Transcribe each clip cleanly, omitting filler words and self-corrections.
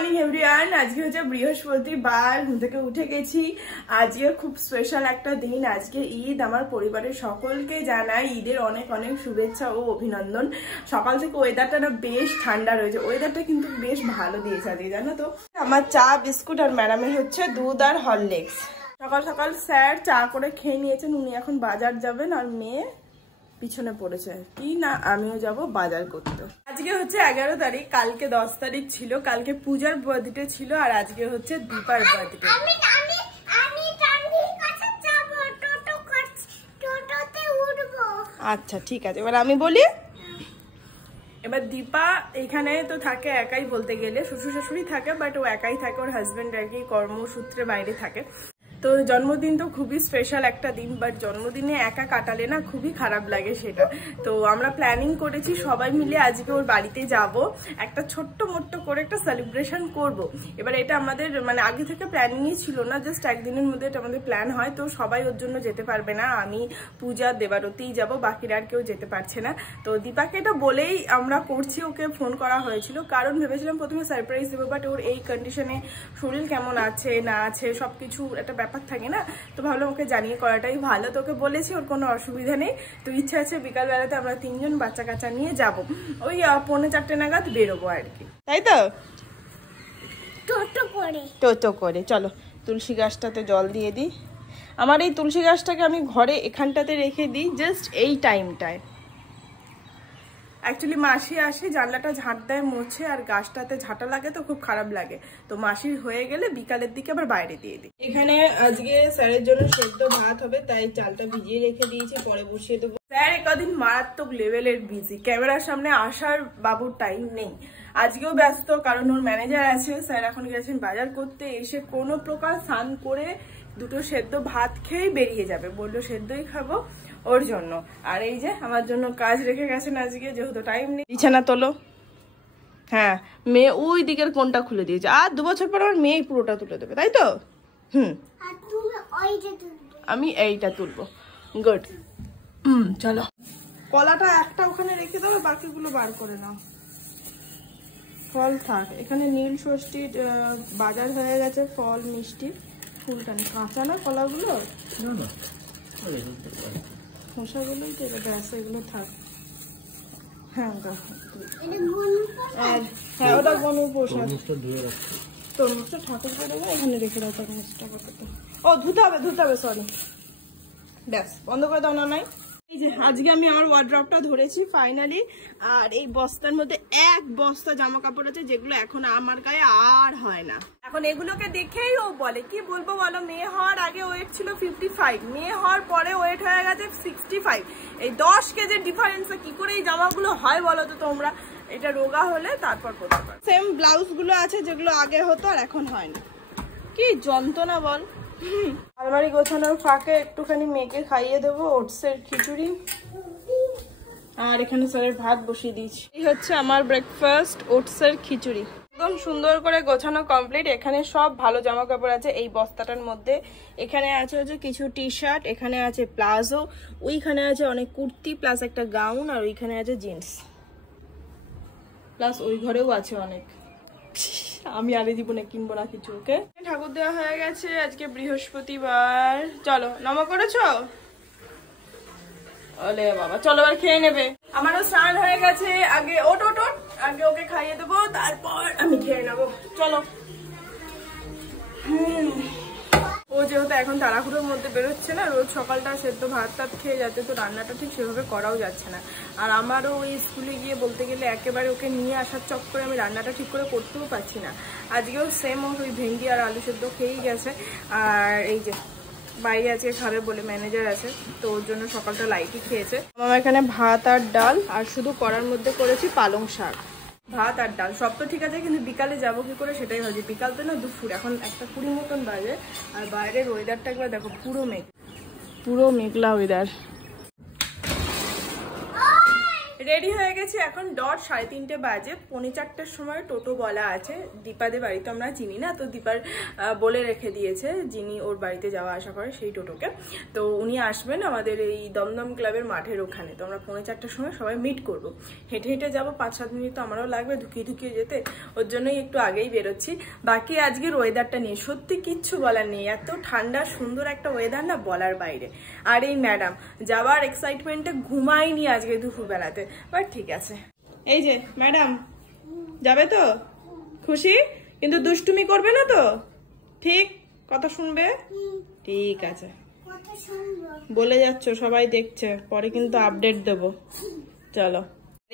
Morning everyone. আজকে হচ্ছে বৃহস্পতিবার, ঘুম থেকে উঠে গেছি। আজকে খুব স্পেশাল একটা দিন, আজকে ঈদ। আমার পরিবারের সকলকে জানাই ঈদের অনেক অনেক শুভেচ্ছা ও অভিনন্দন। সকাল থেকে ওয়েদারটা না বেশ ঠান্ডা রয়েছে, ওয়েদারটা কিন্তু বেশ ভালো দিয়েছে আজকে, জানো তো। আমার চা বিস্কুট আর ম্যাডামের হচ্ছে দুধ আর হরলিক্স। সকাল সকাল স্যার চা করে খেয়ে নিয়েছেন, উনি এখন বাজার যাবেন আর মেয়ে পিছনে পড়েছে কি না আমিও যাব বাজার করতে। আজকে হচ্ছে 11 তারিখ, কালকে 10 তারিখ ছিল, কালকে পূজার বার্থডে ছিল আর আজকে হচ্ছে দীপার বার্থডে। আচ্ছা ঠিক আছে, এবার আমি বলি। এবার দীপা এখানে তো থাকে একাই, বলতে গেলে শ্বশুর শাশুড়ি থাকে, বাট ও একাই থাকে, ওর হাজবেন্ড আর কি কর্মসূত্রে বাইরে থাকে। তো জন্মদিন তো খুবই স্পেশাল একটা দিন, বাট জন্মদিনে একা কাটালে না খুবই খারাপ লাগে সেটা। তো আমরা প্ল্যানিং করেছি সবাই মিলে আজকে ওর বাড়িতে যাব, একটা ছোট্ট মোট্ট করে একটা সেলিব্রেশন করব। এবার এটা আমাদের মানে আগে থেকে প্ল্যানিংই ছিল না, জাস্ট একদিনের মধ্যে এটা আমাদের প্ল্যান হয়। তো সবাই ওর জন্য যেতে পারবে না, আমি পূজা দেবারতীই যাব, বাকিরা আর কেউ যেতে পারছে না। তো দীপাকে এটা বলেই আমরা করছি, ওকে ফোন করা হয়েছিল, কারণ ভেবেছিলাম প্রথমে সারপ্রাইজ দেবো, বাট ওর এই কন্ডিশনে শরীর কেমন আছে না আছে সবকিছু একটা ব্যাপার থাকে না, তো ভাবলাম ওকে জানিয়ে করাটাই ভালো। তোকে বলেছি ওর কোনো অসুবিধা নেই। তো ইচ্ছা আছে বিকালবেলাতে আমরা 3 জন বাচ্চা কাচ্চা নিয়ে যাব, ওই 3:45 নাগাদ বেরোবো আর কি, তাই তো? টোটো করে চলো। তুলসী গাছটাতে জল দিয়ে দিই। আমার এই তুলসী গাছটাকে আমি ঘরে এখানটাতে রেখে দিই জাস্ট এই টাইমটায়। অ্যাকচুয়ালি মাসি আসে, জানলাটা ঝাঁট দেয়, মোছে, আর গাছটাতে ঝাঁটা লাগে তো খুব খারাপ লাগে। তো মাসির হয়ে গেলে বিকালের দিকে আবার বাইরে দিয়ে দিই। এখানে আজকে স্যারের জন্য সেদ্ধ ভাত হবে, তাই চালটা ভিজিয়ে রেখে দিয়েছি, পরে বসিয়ে দেবো। স্যার একদিন মারাত্মক লেভেলের বিজি, ক্যামেরার সামনে আসার বাবুর টাইম নেই। আজকেও ব্যস্ত, কারণ ওর ম্যানেজার আছে। স্যার এখন গেছেন বাজার করতে, এসে কোনো প্রকার স্নান করে দুটো সেদ্ধ ভাত খেয়েই বেরিয়ে যাবে, বললো সেদ্ধই খাবো ওর জন্য। আর এই যে আমার জন্য কাজ রেখে গেছেন আজকে, যেহেতু টাইম নেই। বিছানা তোলো। হ্যাঁ, মেয়ে ওই দিকের কোনটা খুলে দিয়েছে, আর 2 বছর পর আমার মেয়ে পুরোটা তুলে দেবে, তাই তো? আমি এইটা তুলবো। গুড। চলো, কলাটা একটা ওখানে রেখে দেবো, বাকিগুলো বার করে নাও। ফল থাক এখানে, নীল ষষ্ঠীর বাজার হয়ে গেছে, ফল মিষ্টি। ফুলটা কাঁচা না কলাগুলো, খোসাগুলোই তো, ব্যাস এগুলো থাক। হ্যাঁ হ্যাঁ, ওটা গনুর প্রসাদ। তরমুজটা ঠাকুর করে দেবো, এখানে রেখে দাও তরমুজটা। ও ধুতে হবে, সরি। ব্যাস বন্ধ করে দাও না। নাই এই যে আজকে আমি আমার ওয়ার্ড্রপটা ধরেছি ফাইনালি, আর এই বস্তার মধ্যে 1 বস্তা জামা কাপড় আছে, যেগুলো এখন আমার গায়ে আর হয় না। এখন এগুলোকে দেখেই ও বলে, কি বলবো বলো, মেয়ে হওয়ার আগে ওয়েট ছিল 55, মেয়ে হওয়ার পরে ওয়েট হয়ে গেছে 65। এই 10 কেজির ডিফারেন্সে কি করে এই জামাগুলো হয় বলো তো তোমরা? এটা রোগা হলে তারপর করতে পারো। সেম ব্লাউজ গুলো আছে যেগুলো আগে হতো আর এখন হয় না, কি যন্ত্রণা বল। আলমারি গোছানোর ফাঁকে একটুখানি মেয়েকে খাইয়ে দেবো ওটসের খিচুড়ি, আর এখানে স্যারের ভাত বসিয়ে দিয়েছি। এই হচ্ছে আমার ব্রেকফাস্ট, ওটসের খিচুড়ি। একদম সুন্দর করে গোছানো কমপ্লিট। এখানে সব ভালো জামা কাপড় আছে এই বস্তাটার মধ্যে। এখানে আছে হচ্ছে কিছু টি শার্ট, এখানে আছে প্লাজো, ওইখানে আছে অনেক কুর্তি প্লাস একটা গাউন, আর ওইখানে আছে জিন্স, প্লাস ওই ঘরেও আছে অনেক। আমি আর জীবনে কিনবো না কিছু। ওকে, ঠাকুর দেওয়া হয়ে গেছে, আজকে বৃহস্পতিবার। চলো, নমা করেছো? ওলে বাবা, চলো এবার খেয়ে নেবে। আমারও স্নান হয়ে গেছে, আগে ওট আগে ওকে খাইয়ে দেবো, তারপর আমি খেয়ে নেবো। চলো। ও যেহেতু এখন তাড়াহুড়োর মধ্যে বেরোচ্ছে না, রোজ সকালটা সেদ্ধ ভাত টাত খেয়ে যাচ্ছে, তো রান্নাটা ঠিক সেভাবে করাও যাচ্ছে না। আর আমারও ওই স্কুলে গিয়ে বলতে গেলে একেবারে ওকে নিয়ে আসার চক্করে আমি রান্নাটা ঠিক করে করতেও পারছি না। আজকেও সেম ওই ভেন্ডি আর আলু সেদ্ধ খেয়েই গেছে। আর এই যে বাইরে আজকে খাবে বলে ম্যানেজার আছে, তো ওর জন্য সকালটা লাইটই খেয়েছে। আমার এখানে ভাত আর ডাল, আর শুধু করার মধ্যে করেছি পালং শাক। ভাত আর ডাল সব তো ঠিক আছে, কিন্তু বিকালে যাবো কি করে সেটাই ভাবছি। বিকাল তো না, দুপুর। এখন 1:20 মতন বাজে, আর বাইরের ওয়েদারটা একবার দেখো, পুরো মেঘলা ওয়েদার। রেডি হয়ে গেছি, এখন ডট 3:30 বাজে। 4:45 সময় টোটো বলা আছে। দীপাদের বাড়ি তো আমরা চিনি না, তো দীপার বলে রেখে দিয়েছে যিনি ওর বাড়িতে যাওয়া আসা করে সেই টোটোকে, তো উনি আসবেন আমাদের এই দমদম ক্লাবের মাঠের ওখানে। তো আমরা 4:45 সময় সবাই মিট করব। হেঁটে হেঁটে যাবো, 5-7 মিনিট তো আমারও লাগবে ধুকিয়ে ধুকিয়ে যেতে, ওর জন্যই একটু আগেই বেরোচ্ছি। বাকি আজকের ওয়েদারটা নিয়ে সত্যি কিচ্ছু বলার নেই, এত ঠান্ডা সুন্দর একটা ওয়েদার না বলার বাইরে। আর এই ম্যাডাম যাওয়ার এক্সাইটমেন্টে ঘুমাইনি আজকে দুপুরবেলাতে, বাট ঠিক আছে। এই যে ম্যাডাম যাবে তো, খুশি? কিন্তু দুষ্টুমি করবে না তো, ঠিক? কথা শুনবে? ঠিক আছে, বলে যাচ্ছ, সবাই দেখছে, পরে কিন্তু আপডেট দেবো। চলো,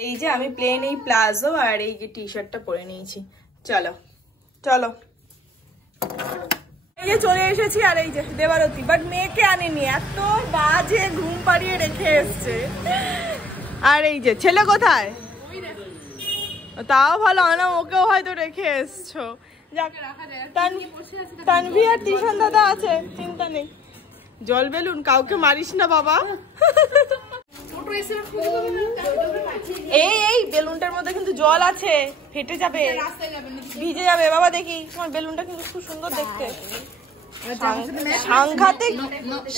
এই যে আমি প্লেন এই প্লাজো আর এই যে টি শার্টটা পরে নিয়েছি। চলো চলো, এই যে চলে এসেছি। আর এই যে দেবারতী, বাট মেয়েকে আনেনি, এত বাজে ঘুম পাড়িয়ে রেখে এসছে। আর এই যে ছেলে কোথায়? তাও ভালো, আনা ওকেও হয়তো রেখে এসছো। তানভি আর তিশান দাদা আছে, চিন্তা নেই। জল বেলুন, কাউকে মারিস না বাবা। এই বেলুনটার মধ্যে কিন্তু জল আছে, ফেটে যাবে, ভিজে যাবে বাবা। দেখি তোমার বেলুনটা কিন্তু খুব সুন্দর দেখতে।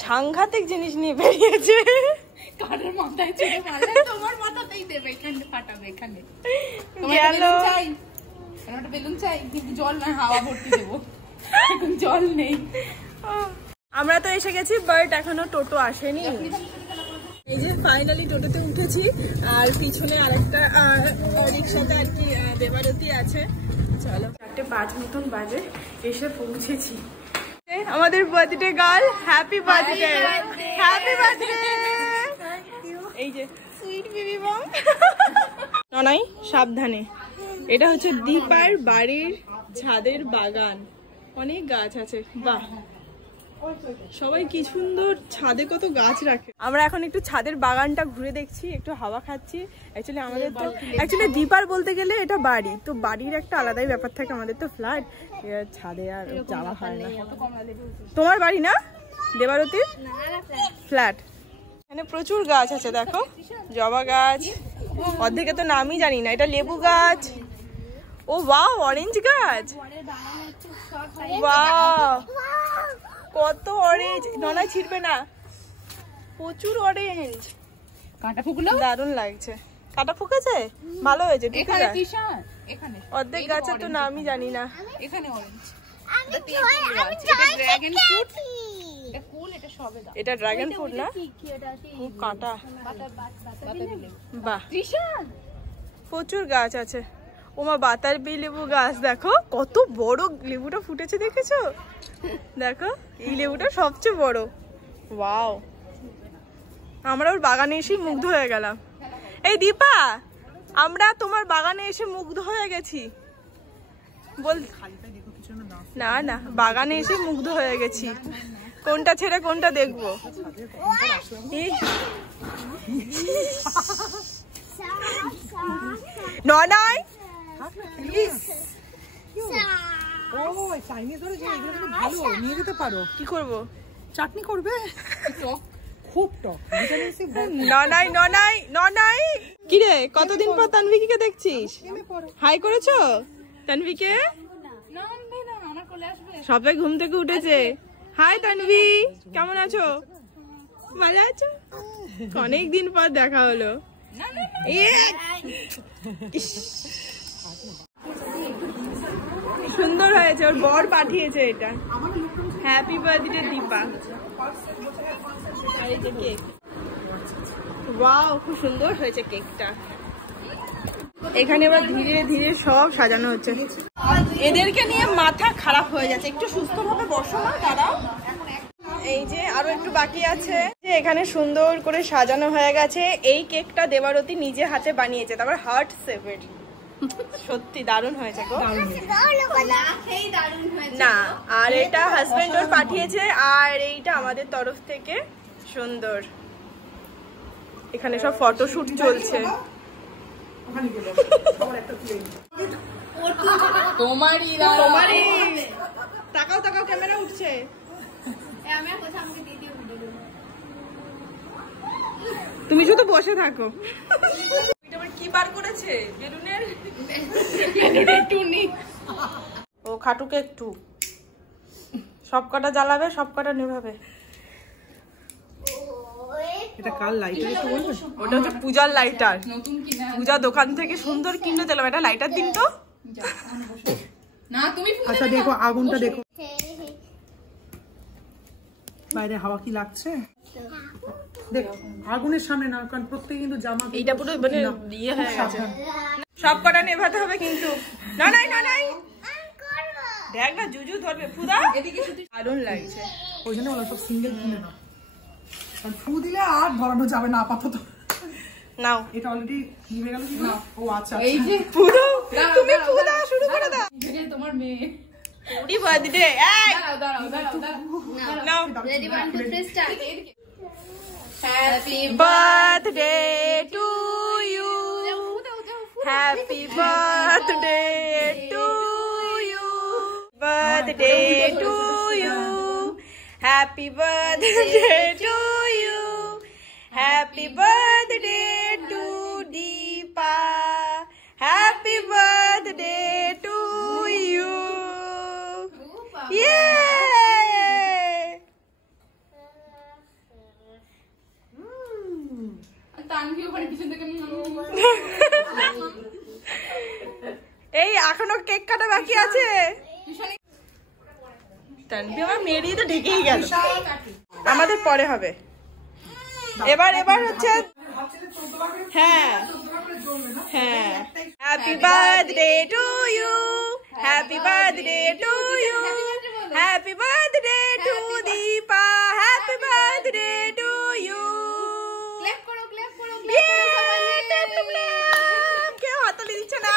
সাংঘাতিক জিনিস নিয়ে বেরিয়েছে। কারের মাথায় ছেড়ে মারলে তোমার মাথাতেই দেবে, এখানে ফাটাবে। এখানে একটা বেলুন চাই, কিন্তু জল না, হাওয়া ভর্তি দেবো, এখন জল নেই। আমরা তো এসে গেছি, বাট এখনো টোটো আসেনি। এই যে ফাইনালি টোটোতে উঠেছি, আর পিছনে আরেকটা রিক্সাতে আর কি দেবারতী আছে। চলো, 4:05 মতন বাজে, এসে পৌঁছেছি। আমাদের birthday girl, happy birthday, happy birthday. এই যে সুইট বেবি বম। ননাই সাবধানে, এটা হচ্ছে দীপার বাড়ির ছাদের বাগান, অনেক গাছ আছে। বাহ, সবাই কি সুন্দর ছাদে কত গাছ রাখে। আমরা এখন একটু ছাদের বাগানটা ঘুরে দেখছি, একটু হাওয়া খাচ্ছি। অ্যাকচুয়ালি আমাদের তো দীপার বলতে গেলে এটা বাড়ি, তো বাড়ির একটা আলাদাই ব্যাপার থাকে, আমাদের তো ফ্ল্যাট, ছাদে আর যাওয়া হয় না। তোমার বাড়ি না দেবারতীর? ফ্ল্যাট। এখানে প্রচুর গাছ আছে, দেখো, জবা গাছ, অর্ধেকে তো নামই জানি না। এটা লেবু গাছ, ও ওয়াও, অরেঞ্জ গাছ, ওয়াও কত অরেঞ্জ। ননা ছিড়বে না, প্রচুর অরেঞ্জ। কাঁটা ফুকলো, দারুণ লাগছে। কাঁটা ফুকেছে, ভালো হয়েছে। অর্ধেক গাছের তো নামই জানি না। এখানে অরেঞ্জ, এটা ড্রাগন ফ্রুট না, খুব কাঁটা। বাহ, প্রচুর গাছ আছে। ওমা, বাতাবি লেবু গাছ, দেখো কত বড় লেবুটা ফুটেছে, দেখেছো? দেখো, এই লেবুটা সবচেয়ে বড়। ওয়াও, আমরা ওর বাগানে এসে মুগ্ধ হয়ে গেলাম। এই দীপা, আমরা তোমার বাগানে এসে মুগ্ধ হয়ে গেছি। বল না না, বাগানে এসে মুগ্ধ হয়ে গেছি, কোনটা ছেড়ে কোনটা দেখবো। নয় কি করবো, চাটনি করবে, খুব টক। ননাই কিরে, কতদিন পর তানভিকে দেখছিস? হাই করেছো তানভিকে? সবাই ঘুম থেকে উঠেছে। হাই তানভি, কেমন আছো? ভালো আছো? অনেকদিন পর দেখা হলো। সুন্দর হয়েছে, ওর বর পাঠিয়েছে এটা। Happy birthday Dipa. আর এই যে কেক, ওয়াও, খুব সুন্দর হয়েছে কেকটা। এখানে এবার ধীরে ধীরে সব সাজানো হচ্ছে। এদেরকে নিয়ে মাথা খারাপ হয়ে যাচ্ছে, একটু সুস্থভাবে বসো না, দাঁড়াও। এই যে আরো একটু বাকি আছে, এখানে সুন্দর করে সাজানো হয়ে গেছে। এই কেকটা দেবারতী নিজে হাতে বানিয়েছে, তারপর হার্ট শেপের। সত্যি দারুণ হয়েছে গো। না, আর এটা হাজবেন্ড ওর পাঠিয়েছে, আর এইটা আমাদের তরফ থেকে সুন্দর। এখানে সব ফটোশুট চলছে। তোমারই তাকাও তাকাও, ক্যামেরা উঠছে। তুমি শুধু বসে থাকো। বার করেছে বেলুনের টুনি। ও খাটুকে একটু সব কটা জ্বালাবে, সব কটা নেভাবে। এটা কার লাইটার একটু বলবে? ওটা হচ্ছে পূজার লাইটার, নতুন কিনা। পূজা দোকান থেকে সুন্দর কিনে দিলাম। এটা লাইটার দিন তো না তুমি আচ্ছা দেখো আগুনটা দেখো, বাইরে হাওয়া কি লাগছে দেখো। আগুনের সামনে না, কারণ প্রত্যেকে কিন্তু জামা এইটা পুরো মানে ইয়ে হয়ে গেছে। সব কটা নেভাতে হবে কিন্তু। না নাই না নাই, দেখ না জুজু ধরবে। ফুদা এদিকে শুধু দারুণ লাগছে। ওই জন্য ওরা সব সিঙ্গেল কিনে না, কারণ ফু দিলে আর ধরানো যাবে না আপাতত। নাও এটা অলরেডি নিভে গেল কি না? ও আচ্ছা এই যে পুরো তুমি ফুদা শুরু করে দাও। এই তোমার মেয়ে। Happy birthday. এই দাঁড়াও দাঁড়াও দাঁড়াও। নাও। Ready 1 2 3 start. Happy birthday to you. Happy birthday to you. Birthday to you. Happy birthday to you. Happy birthday to Deepa. Happy birthday to you. Yay! Tanvi ওখানে পিছন থেকে এই এখনো কেক কাটা বাকি আছে। তানভি আমার মেয়েরই তো ঢেকেই গেল। আমাদের পরে হবে। এবার হচ্ছে হ্যাঁ হ্যাঁ। Happy birthday to you, happy birthday to you, happy birthday to Deepa, happy birthday to you. Clap করো ক্ল্যাপ করো কেউ হাততালি দিচ্ছে না।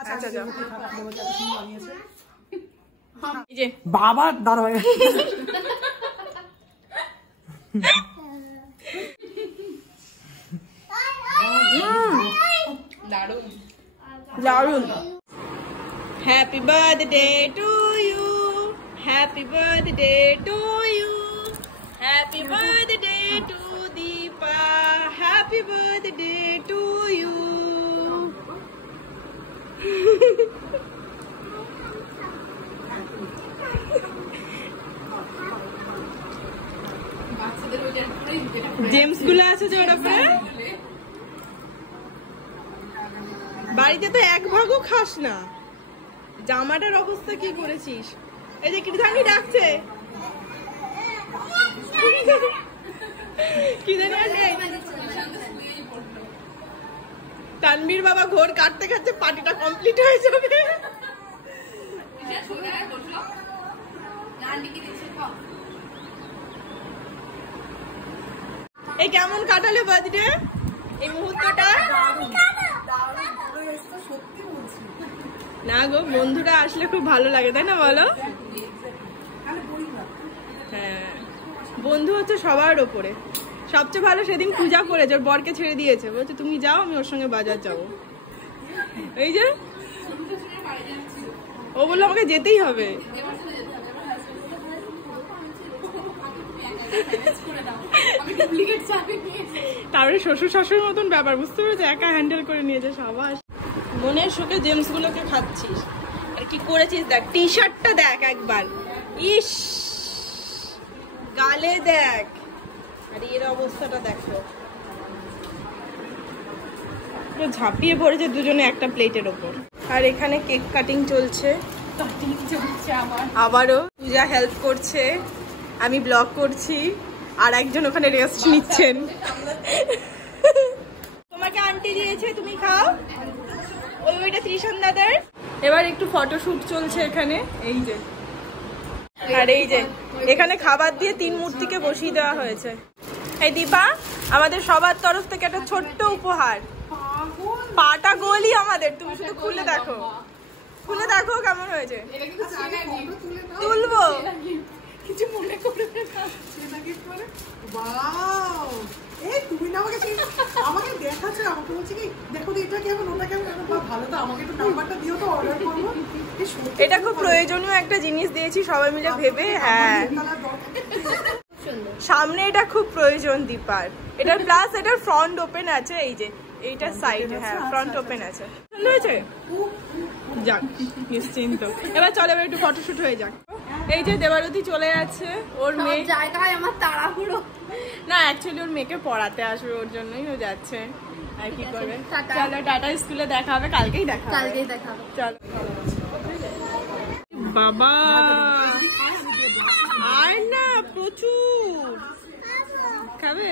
আচ্ছা আচ্ছা বানিয়েছে এই যে বাবা দাঁড়া হয়ে দারুণ দারুণ। Happy birthday to you, happy birthday to you, happy birthday to Deepa, happy birthday to you. বাচ্চাদের ওই যেটা জেমস গুলো আছে যে ওর উপরে। বাড়িতে তো এক ভাগও খাস না, জামাটার অবস্থা কি করেছিস? এই যে কৃধানি ডাকছে, কি জানি আর নেই। তানভীর বাবা ঘোর কাটতে কাটতে পার্টিটা কমপ্লিট হয়ে যাবে। এই কেমন কাটালে বার্থডে এই মুহূর্তটা? না গো, বন্ধুরা আসলে খুব ভালো লাগে, তাই না বলো? হ্যাঁ, বন্ধু হচ্ছে সবার ওপরে। সবচেয়ে ভালো সেদিন পূজা করেছে, ওর বরকে ছেড়ে দিয়েছে, বলছে তুমি যাও, আমি ওর সঙ্গে বাজার যাবো। এই যে ও বললো আমাকে যেতেই হবে। তারপরে শ্বশুর শাশুড়ির মতন ব্যাপার, বুঝতে পেরেছে, একা হ্যান্ডেল করে নিয়েছে। সবাই মনের সুখে জেমস গুলোকে খাচ্ছিস আর কি করেছিস দেখ। টি শার্টটা দেখ একবার, ইস গালে দেখ, আর এর অবস্থাটা দেখো। পুরো ঝাঁপিয়ে পড়েছে দুজনে একটা প্লেটের ওপর। আর এখানে কেক কাটিং চলছে, আবারও পূজা হেল্প করছে, আমি ব্লগ করছি, আর একজন ওখানে রেস্ট নিচ্ছেন। তোমাকে আন্টি দিয়েছে, তুমি খাও। ওইটা ত্রিশান দাদার। এবার একটু ফটোশুট চলছে এখানে। এই যে, আর এই যে এখানে খাবার দিয়ে 3 মূর্তিকে বসিয়ে দেওয়া হয়েছে। এই দীপা, আমাদের সবার তরফ থেকে একটা ছোট্ট উপহার। পাটা গোলই আমাদের, তুমি শুধু খুলে দেখো, খুলে দেখো কেমন হয়েছে। তুলবো কিছু মনে করবে না। ওয়াও, এই তুমি না আমাকে দেখাচ্ছ, আমাকে বলছি কি দেখো তো এটা কেমন ওটা কেমন। ভালো তো, আমাকে একটু নাম্বারটা দিও তো, অর্ডার করবো। এটা খুব প্রয়োজনীয় একটা জিনিস দিয়েছি সবাই মিলে ভেবে। হ্যাঁ, সুন্দর। সামনে এটা খুব প্রয়োজন দীপার, এটার প্লাস এটার ফ্রন্ট ওপেন আছে, এই যে এইটার সাইড, হ্যাঁ ফ্রন্ট ওপেন আছে। সুন্দর হয়েছে, যাক নিশ্চিন্ত। এবার চলো এবার একটু ফটোশুট হয়ে যাক। এই যে দেবারতী চলে যাচ্ছে, ওর মেয়ে জায়গায় আমার তাড়াহুড়ো না, অ্যাকচুয়ালি ওর মেয়েকে পড়াতে আসবে, ওর জন্যই ও যাচ্ছে। আর কি করবে, চলো টাটা, স্কুলে দেখা হবে, কালকেই দেখা হবে। চলো বাবা, আর না প্রচুর খাবে।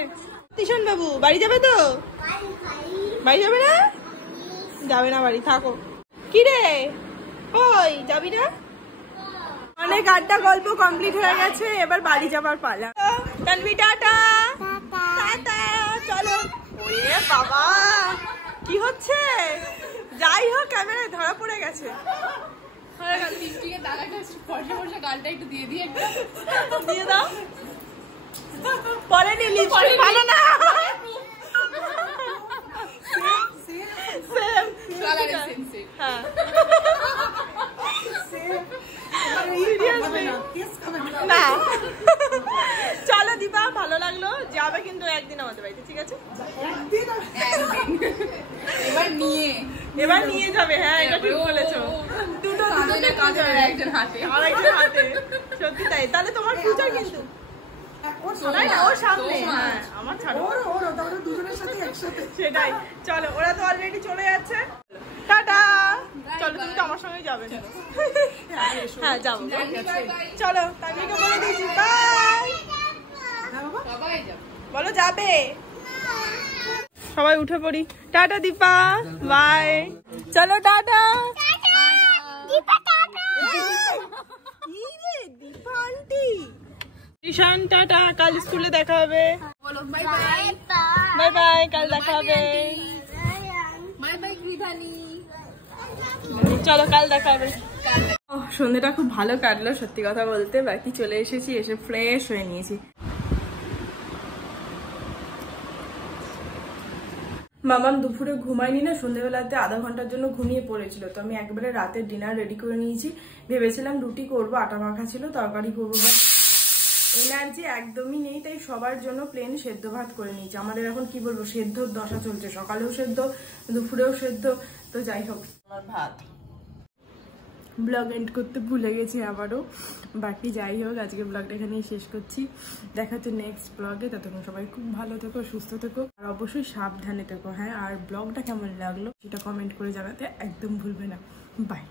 তিশন বাবু বাড়ি যাবে তো? বাড়ি যাবে না? যাবে না বাড়ি, থাকো। কি রে ওই যাবি না? অনেক আড্ডা গল্প কমপ্লিট হয়ে গেছে, এবার বাড়ি যাবার পালা। তানভি টাটা টাটা, চলো। ওরে বাবা কি হচ্ছে, যাই হোক ক্যামেরায় ধরা পড়ে গেছে। গালটা একটু দিয়ে দিয়ে দিয়ে দাও, পরে নি লিপস্টিক ভালো না। হ্যাঁ না, চলো দীপা, ভালো লাগলো, যাবে কিন্তু একদিন আমাদের বাড়িতে, ঠিক আছে? এবার নিয়ে যাবে, হ্যাঁ এটা ঠিক বলেছো। দুটো একজন হাতে আর একজন হাতে, সত্যি তাই। তাহলে তোমার ফিউচার কিন্তু ওর সামনে, হ্যাঁ আমার ছাড়ো, সেটাই। চলো, ওরা তো অলরেডি চলে যাচ্ছে, টাটা। চলো তুমি তো আমার সঙ্গে যাবে। হ্যাঁ যাবো, চলো তামিকে বলে দিয়েছি বাই। বলো যাবে, সবাই উঠে পড়ি। Tata Deepa, bye. চলো tata. Deepa aunty, Ishaan tata, কাল স্কুলে দেখা হবে। বাই বাই, কাল দেখা হবে। চলো কাল দেখা হবে। সন্ধ্যেটা খুব ভালো কাটলো সত্যি কথা বলতে। বাকি চলে এসেছি, এসে ফ্রেশ হয়ে নিয়েছি। মামাম দুপুরে ঘুমায়নি না, সন্ধ্যেবেলাতে আধা ঘন্টার জন্য ঘুমিয়ে পড়েছিল। তো আমি একবারে রাতের ডিনার রেডি করে নিয়েছি। ভেবেছিলাম রুটি করবো, আটা মাখা ছিল, তরকারি করবো, এনার্জি একদমই নেই, তাই সবার জন্য প্লেন সেদ্ধ ভাত করে নিয়েছি। আমাদের এখন কি বলবো, সেদ্ধর দশা চলছে, সকালেও সেদ্ধ, দুপুরেও সেদ্ধ। তো যাই হোক, আমার ভাত। ব্লগ এন্ড করতে ভুলে গেছি আবারও। বাকি যাই হোক, আজকে ব্লগটা এখানেই শেষ করছি। দেখা হচ্ছে নেক্সট ব্লগে। ততক্ষণ সবাই খুব ভালো থেকো, সুস্থ থেকো, আর অবশ্যই সাবধানে থেকো। হ্যাঁ, আর ব্লগটা কেমন লাগলো সেটা কমেন্ট করে জানাতে একদম ভুলবে না। বাই।